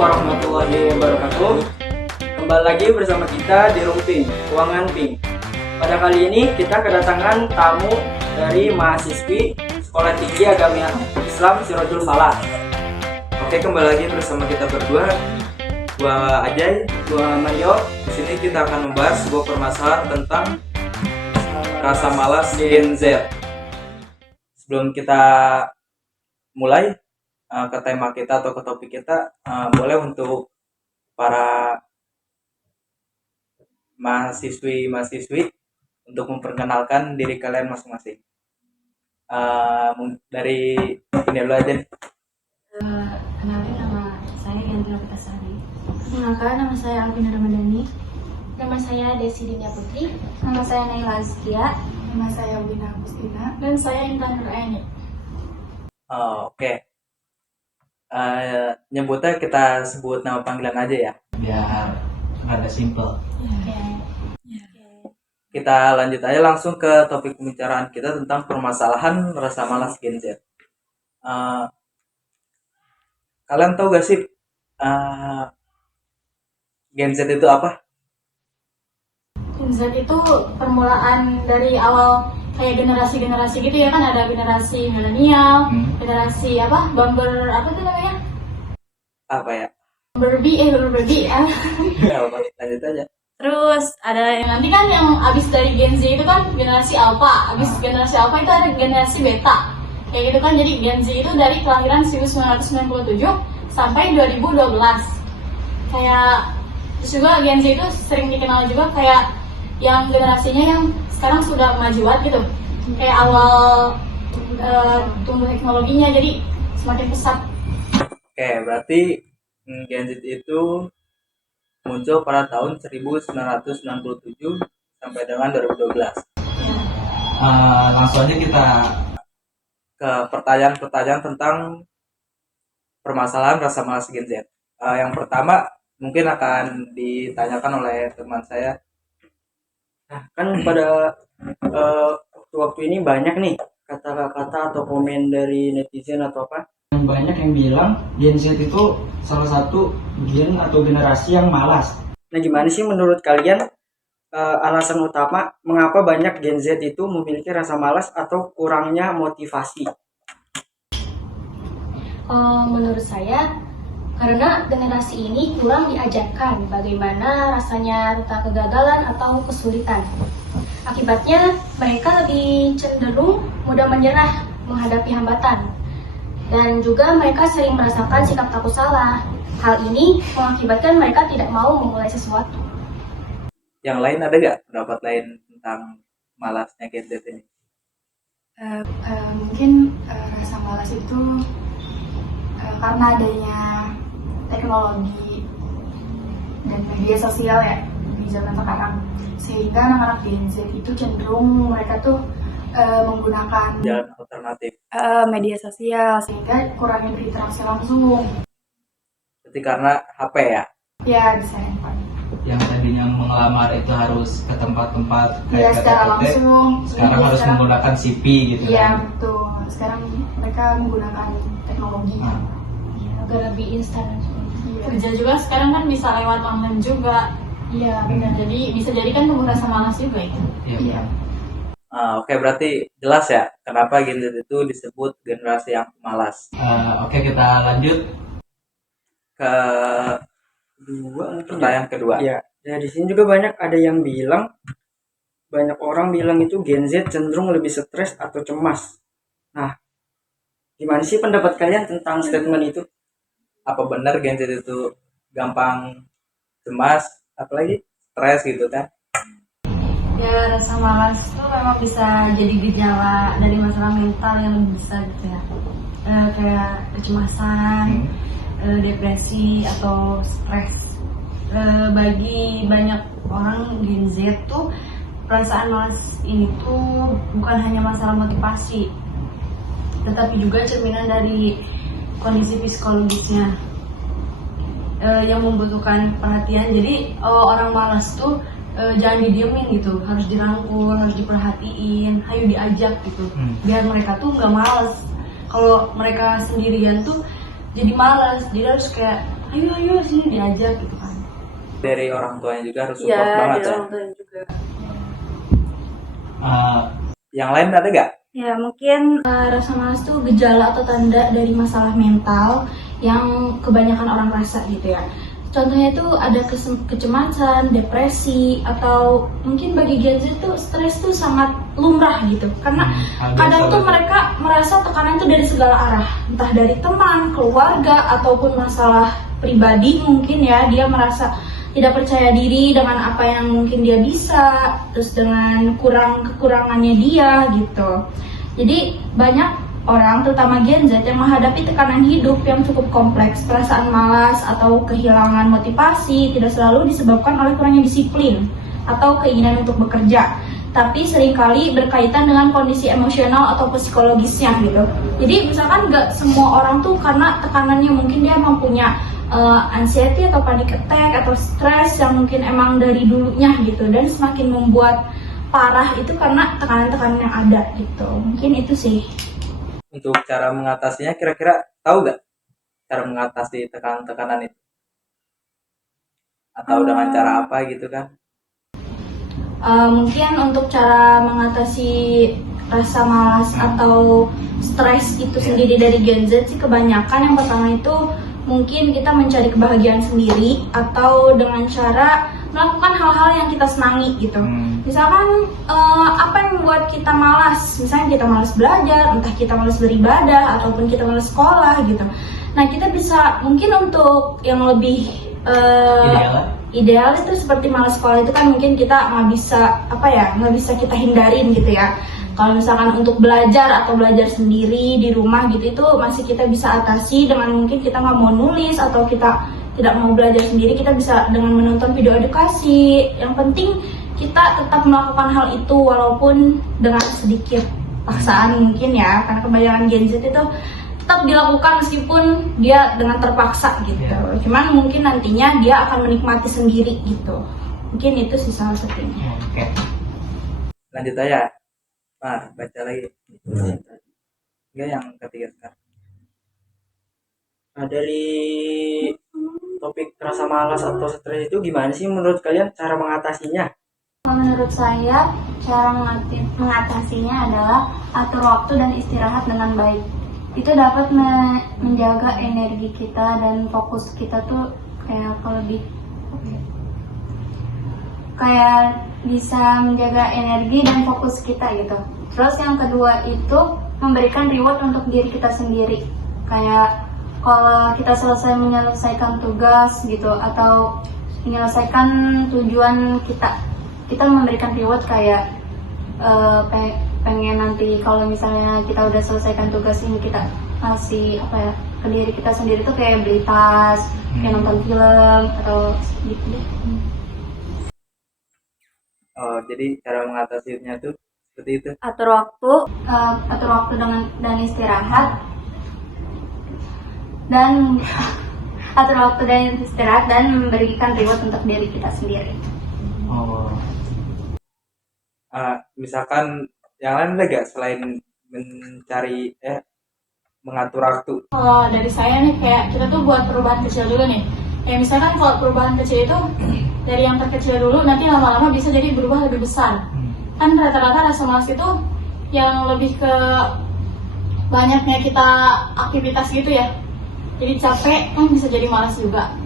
warahmatullahi wabarakatuh. Kembali lagi bersama kita di Room Pink, Ruangan Pink. Pada kali ini kita kedatangan tamu dari mahasiswi Sekolah Tinggi Agama Islam Sirojul Falah. Oke, kembali lagi bersama kita berdua. Gua Ajay, Gua Mario. di sini kita akan membahas sebuah permasalahan tentang rasa malas Gen Z. Sebelum kita mulai ke tema kita atau ke topik kita, boleh untuk para mahasiswi untuk memperkenalkan diri kalian masing-masing. Dari ini dulu aja nih. Kenalin, nama saya Yanti Lopitasari. Kenalkan, nama saya Alvina Ramadhani. Nama saya Desi Dinia Putri. Nama saya Naila Azkia. Nama saya Wina Agustina. Dan saya Intan Nuraini. Oke. Nyebutnya kita sebut nama panggilan aja ya, biar rada simple. Kita lanjut aja langsung ke topik pembicaraan kita tentang permasalahan rasa malas Gen Z. Kalian tahu gak sih Gen Z itu apa? Gen Z itu permulaan dari awal kayak generasi-generasi gitu ya, kan ada generasi milenial, generasi bumper apa tuh namanya? Apa ya? Bumper baby ya. Lanjut aja. Terus ada yang nanti kan yang abis dari Gen Z itu kan generasi Alpha, abis generasi Alpha itu ada generasi Beta. Kayak gitu kan, jadi Gen Z itu dari kelahiran 1997 sampai 2012. Kayak terus juga Gen Z itu sering dikenal juga kayak yang generasinya yang sekarang sudah kemajuan gitu. Kayak awal tumbuh teknologinya, jadi semakin pesat. Oke, berarti Gen Z itu muncul pada tahun 1997 sampai dengan 2012. Langsung aja kita ke pertanyaan-pertanyaan tentang permasalahan rasa malas Gen Z. Yang pertama mungkin akan ditanyakan oleh teman saya. Nah, kan pada waktu ini banyak nih kata-kata atau komen dari netizen atau apa. Banyak yang bilang Gen Z itu salah satu gen atau generasi yang malas. Nah, gimana sih menurut kalian alasan utama mengapa banyak Gen Z itu memiliki rasa malas atau kurangnya motivasi? Menurut saya, karena generasi ini kurang diajarkan bagaimana rasanya rasa kegagalan atau kesulitan. Akibatnya, mereka lebih cenderung mudah menyerah menghadapi hambatan. Dan juga mereka sering merasakan sikap takut salah. Hal ini mengakibatkan mereka tidak mau memulai sesuatu. Yang lain ada gak pendapat lain tentang malasnya Gen Z ini? Mungkin rasa malas itu karena adanya teknologi dan media sosial ya di zaman sekarang, sehingga anak-anak Gen Z itu cenderung mereka tuh menggunakan Jalan alternatif. media sosial sehingga kurangnya berinteraksi langsung. Berarti karena HP ya? Ya, bisa handphone. Yang tadinya mengelamar itu harus ke tempat-tempat Ya, kayak secara KTP, langsung. sekarang Iya, harus sekarang- menggunakan CP gitu Iya, kan. betul. Sekarang mereka menggunakan teknologi. Nah, Agar lebih instan. Iya. Kerja juga sekarang kan bisa lewat online juga. Iya, benar. Jadi bisa jadi kan tumbuh rasa malas juga itu. iya. Iya. Oke, berarti jelas ya kenapa Gen Z itu disebut generasi yang malas. Oke, kita lanjut. Ke pertanyaan kedua. Ya, di sini juga ada yang bilang, banyak orang bilang itu Gen Z cenderung lebih stres atau cemas. Nah, gimana sih pendapat kalian tentang statement itu? Apa benar Gen Z itu gampang cemas, apalagi stres gitu kan? Ya, rasa malas itu memang bisa jadi gejala dari masalah mental yang lebih besar gitu ya. Kayak kecemasan, depresi atau stres. Bagi banyak orang Gen Z tuh perasaan malas ini tuh bukan hanya masalah motivasi, tetapi juga cerminan dari kondisi psikologisnya yang membutuhkan perhatian. Jadi orang malas tuh jangan didiemin gitu, harus dirangkul, harus diperhatiin, hayu diajak gitu, biar mereka tuh nggak malas. Kalau mereka sendirian tuh jadi malas, jadi harus kayak ayo sini diajak gitu kan. Dari orang tuanya juga harus support Iya, banget dari ya. orang tua juga. Yang lain ada gak? Ya mungkin rasa malas tuh gejala atau tanda dari masalah mental yang kebanyakan orang rasa gitu ya. Contohnya itu ada kecemasan, depresi, atau mungkin bagi Gen Z tuh stres tuh sangat lumrah gitu. Karena kadang tuh mereka merasa tekanan itu dari segala arah, entah dari teman, keluarga, ataupun masalah pribadi mungkin ya. Dia merasa tidak percaya diri dengan apa yang mungkin dia bisa, terus dengan kekurangannya dia gitu. Jadi banyak orang, terutama Gen Z, yang menghadapi tekanan hidup yang cukup kompleks. Perasaan malas atau kehilangan motivasi tidak selalu disebabkan oleh kurangnya disiplin atau keinginan untuk bekerja, tapi seringkali berkaitan dengan kondisi emosional atau psikologisnya gitu. Jadi misalkan nggak semua orang tuh karena tekanannya mungkin dia emang punya anxiety atau panic attack atau stres yang mungkin emang dari dulunya gitu, dan semakin membuat parah itu karena tekanan-tekanan yang ada gitu. Mungkin itu sih. Untuk cara mengatasinya kira-kira tahu gak cara mengatasi tekanan-tekanan itu? Atau dengan cara apa gitu kan? Mungkin untuk cara mengatasi rasa malas atau stres itu sendiri dari Gen Z sih kebanyakan yang pertama itu mungkin kita mencari kebahagiaan sendiri atau dengan cara melakukan hal-hal yang kita senangi gitu. Misalkan apa yang membuat kita malas, misalnya kita malas belajar, entah kita malas beribadah ataupun kita malas sekolah gitu. Nah kita bisa mungkin untuk yang lebih ideal itu seperti malas sekolah itu kan mungkin kita nggak bisa kita hindarin gitu ya. Kalau misalkan untuk belajar atau belajar sendiri di rumah gitu itu masih kita bisa atasi dengan mungkin kita nggak mau nulis atau kita tidak mau belajar sendiri, kita bisa dengan menonton video edukasi. Yang penting kita tetap melakukan hal itu walaupun dengan sedikit paksaan mungkin ya, karena kebanyakan Gen Z itu tetap dilakukan meskipun dia dengan terpaksa gitu. Cuman mungkin nantinya dia akan menikmati sendiri gitu. Mungkin itu sih salah satunya. Lanjut aja. Nah, baca lagi. Enggak, yang ketiga sekarang. Nah, dari topik rasa malas atau stres itu gimana sih menurut kalian cara mengatasinya? Menurut saya, cara mengatasinya adalah atur waktu dan istirahat dengan baik. Itu dapat menjaga energi kita dan fokus kita tuh kayak bisa menjaga energi dan fokus kita gitu. Terus yang kedua itu memberikan reward untuk diri kita sendiri. Kayak kalau kita selesai menyelesaikan tugas gitu atau menyelesaikan tujuan kita memberikan reward kayak pengen nanti kalau misalnya kita udah selesaikan tugas ini kita kasih ke diri kita sendiri tuh kayak beli tas, kayak nonton film atau gitu deh. Oh, jadi cara mengatasinya tuh seperti itu. Atur waktu dan istirahat dan atur waktu dan istirahat dan memberikan reward untuk diri kita sendiri. Misalkan yang lain ada gak selain mencari mengatur waktu? Kalau dari saya nih kayak kita tuh buat perubahan kecil dulu nih. Kayak misalkan kalau perubahan kecil itu dari yang terkecil dulu nanti lama-lama bisa jadi berubah lebih besar. Kan rata-rata rasa malas itu yang lebih ke banyaknya kita aktivitas gitu ya. Jadi capek kan bisa jadi malas juga.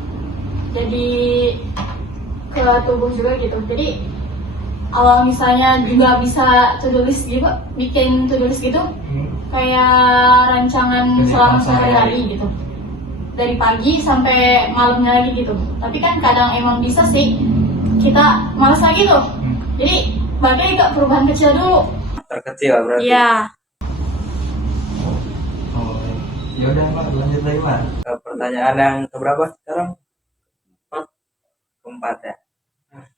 Jadi ke tubuh juga gitu. Jadi awal misalnya juga bisa to-do list gitu, bikin to-do list gitu, kayak rancangan selama sehari-hari gitu, dari pagi sampai malamnya lagi gitu. Tapi kan kadang emang bisa sih kita malas lagi tuh, jadi bagi ke perubahan kecil dulu. Terkecil berarti. Iya. Ya udah Mbak, lanjut lagi Mbak. Pertanyaan yang keberapa sekarang? Keempat ya.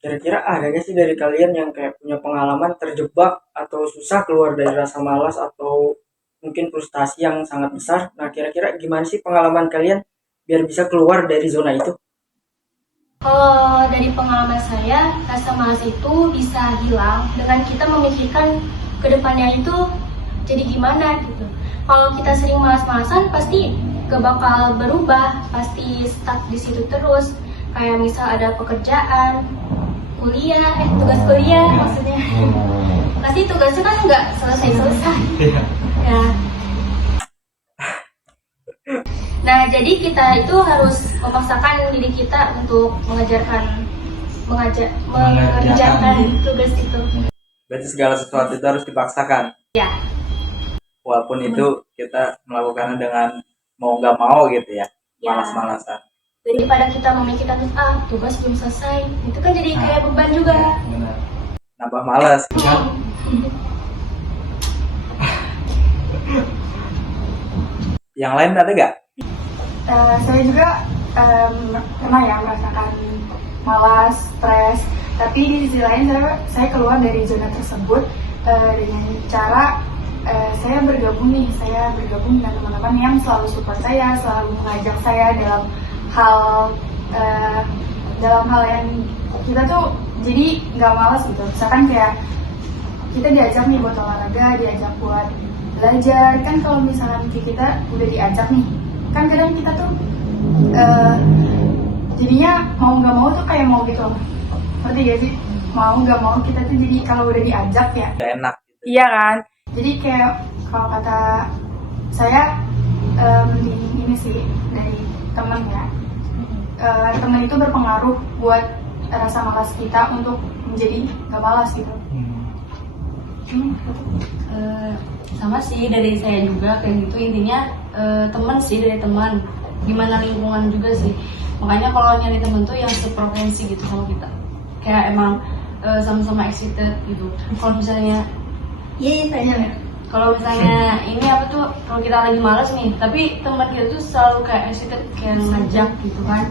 Kira-kira ada gak sih dari kalian yang kayak punya pengalaman terjebak atau susah keluar dari rasa malas atau mungkin frustasi yang sangat besar? Nah, kira-kira gimana sih pengalaman kalian biar bisa keluar dari zona itu? Kalau dari pengalaman saya, rasa malas itu bisa hilang dengan kita memikirkan ke depannya itu jadi gimana gitu. Kalau kita sering malas-malasan, pasti gak bakal berubah, pasti stuck di situ terus. Kayak misal ada pekerjaan, tugas kuliah maksudnya. Pasti tugasnya kan nggak selesai-selesai. Ya. Nah, jadi kita itu harus memaksakan diri kita untuk mengerjakan tugas itu. Berarti segala sesuatu itu harus dipaksakan. Ya. Walaupun itu kita melakukannya dengan mau nggak mau gitu ya, Ya. malas-malasan. Daripada kita memikirkan tugas belum selesai, itu kan jadi kayak beban juga. Benar. Nambah malas. Yang lain ada gak? Saya juga pernah ya merasakan malas, stres. Tapi di sisi lain saya keluar dari zona tersebut dengan cara saya bergabung dengan teman-teman yang selalu support saya, selalu mengajak saya dalam hal yang kita tuh jadi nggak malas gitu. Misalkan kayak kita diajak nih buat olahraga, diajak buat belajar. Kan kalau misalnya kita udah diajak nih, kan kadang kita tuh jadinya mau nggak mau tuh kayak mau gitu. Ngerti gak sih? Mau nggak mau kita tuh jadi kalau udah diajak ya. Gak enak. Iya kan? Jadi kayak kalau kata saya mending ini sih dari teman ya. Teman itu berpengaruh buat rasa malas kita untuk menjadi nggak malas gitu. Sama sih dari saya juga kayak gitu, intinya teman sih, dari teman, gimana lingkungan juga sih. Makanya kalau nyari teman tuh yang seprovinsi gitu sama kita, kayak emang sama-sama excited gitu. Kalau misalnya kalau misalnya ini apa tuh, kalau kita lagi malas nih, tapi teman kita tuh selalu kayak excited, kayak ngajak gitu kan.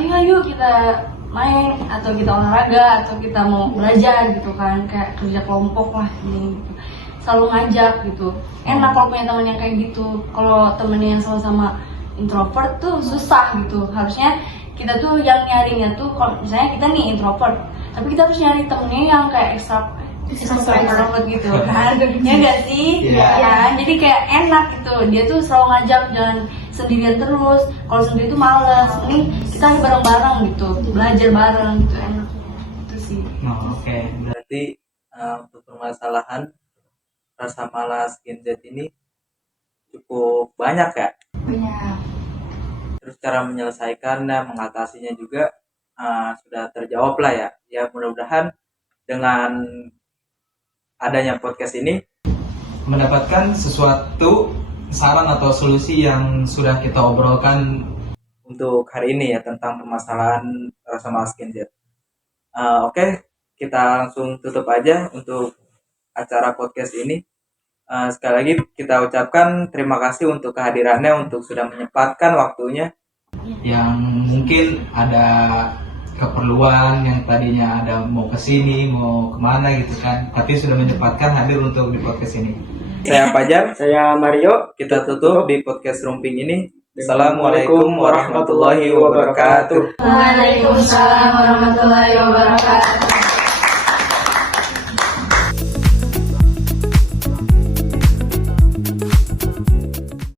Ayo kita main, atau kita olahraga, atau kita mau belajar gitu kan, kayak kerja kelompok lah ini gitu. Selalu ngajak gitu. Enak kalau punya teman yang kayak gitu. Kalau temennya yang sama-sama introvert tuh susah gitu. Harusnya kita tuh yang nyarinya tuh, kalau misalnya kita nih introvert, tapi kita harus nyari temennya yang kayak extrovert gitu kan. Ya nggak sih? Ya, jadi kayak enak gitu. Dia tuh selalu ngajak, jangan sendirian terus. Kalau sendiri tuh males. Ini kita bareng-bareng gitu, belajar bareng gitu, enak. Itu sih. Oke. Berarti untuk permasalahan rasa malas Gen Z ini cukup banyak ya. Banyak. Terus cara menyelesaikannya, mengatasinya juga sudah terjawab lah ya. Ya mudah-mudahan dengan adanya podcast ini Mendapatkan sesuatu saran atau solusi yang sudah kita obrolkan untuk hari ini ya, tentang permasalahan rasa malas Gen Z. Oke, kita langsung tutup aja untuk acara podcast ini. Sekali lagi kita ucapkan terima kasih untuk kehadirannya, untuk sudah menyempatkan waktunya. yang mungkin ada keperluan yang tadinya ada mau kesini, mau kemana gitu kan, tapi sudah menyempatkan hadir untuk di podcast ini. Saya Fajar, Saya Mario. kita tutup di podcast Rumping ini. Assalamualaikum warahmatullahi wabarakatuh. Waalaikumsalam warahmatullahi wabarakatuh.